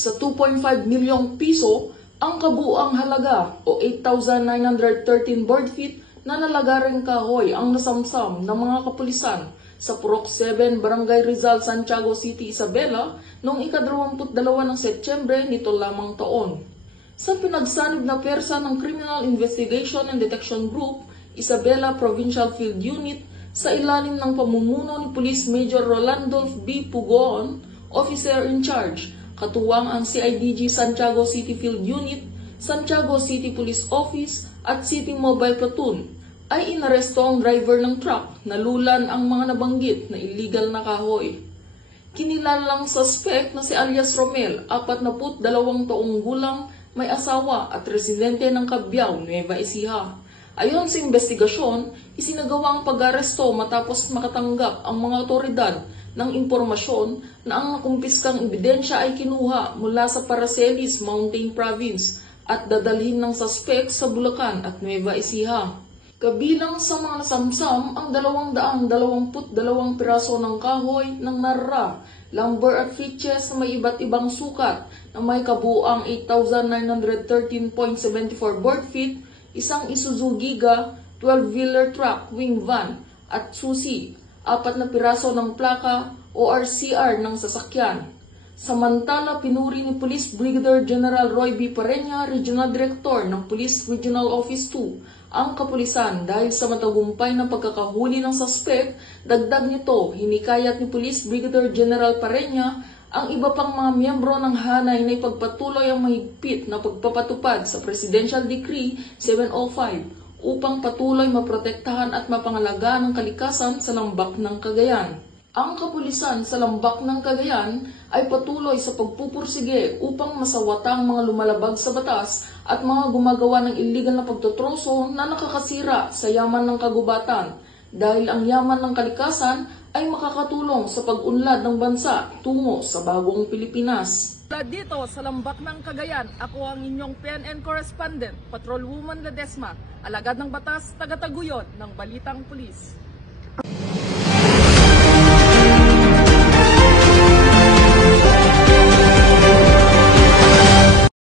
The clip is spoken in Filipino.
sa 2.5 milyong piso ang kabuuang halaga o 8,913 board feet na nalagaring kahoy ang nasamsam ng mga kapulisan sa Purok 7, Barangay Rizal, Santiago City, Isabela noong ika-22 ng Setyembre nito lamang taon. Sa pinagsanib na persa ng Criminal Investigation and Detection Group, Isabela Provincial Field Unit sa ilalim ng pamumuno ni Police Major Rolandolf B. Pugoon, Officer in Charge, katuwang ang CIDG Santiago City Field Unit, Santiago City Police Office at City Mobile Platoon, ay inaresto ang driver ng truck na lulan ang mga nabanggit na illegal na kahoy. Kinilalang suspect na si alias Romel, 42 taong gulang, may asawa at residente ng Cabiao, Nueva Ecija. Ayon sa investigasyon, isinagawa ang pag-aresto matapos makatanggap ang mga otoridad ng impormasyon na ang nakumpiskang ebidensya ay kinuha mula sa Paracelis Mountain Province at dadalhin ng suspect sa Bulacan at Nueva Ecija. Kabilang sa mga nasamsam ang 222 piraso ng kahoy ng narra, lumber at fitches na may iba't ibang sukat na may kabuuang 8,913.74 board feet, isang Isuzu Giga 12-wheeler truck wing van at susi, 4 na piraso ng plaka o RCR ng sasakyan. Samantala, pinuri ni Police Brigadier General Roy B. Parenya, Regional Director ng Police Regional Office 2, ang kapulisan dahil sa matagumpay na pagkakahuli ng suspect. Dagdag nito, hinikayat ni Police Brigadier General Parenya ang iba pang mga miyembro ng hanay na ipagpatuloy ang mahigpit na pagpapatupad sa Presidential Decree 705 upang patuloy maprotektahan at mapangalagaan ang kalikasan sa lambak ng Cagayan. Ang kapulisan sa lambak ng Cagayan ay patuloy sa pagpupursige upang masawata ang mga lumalabag sa batas at mga gumagawa ng illegal na pagtotroso na nakakasira sa yaman ng kagubatan dahil ang yaman ng kalikasan ay makakatulong sa pag-unlad ng bansa tungo sa bagong Pilipinas. Dito sa lambak ng Cagayan, ako ang inyong PNN correspondent, Patrolwoman Ledesma, alagad ng batas, taga-taguyod ng Balitang Pulis.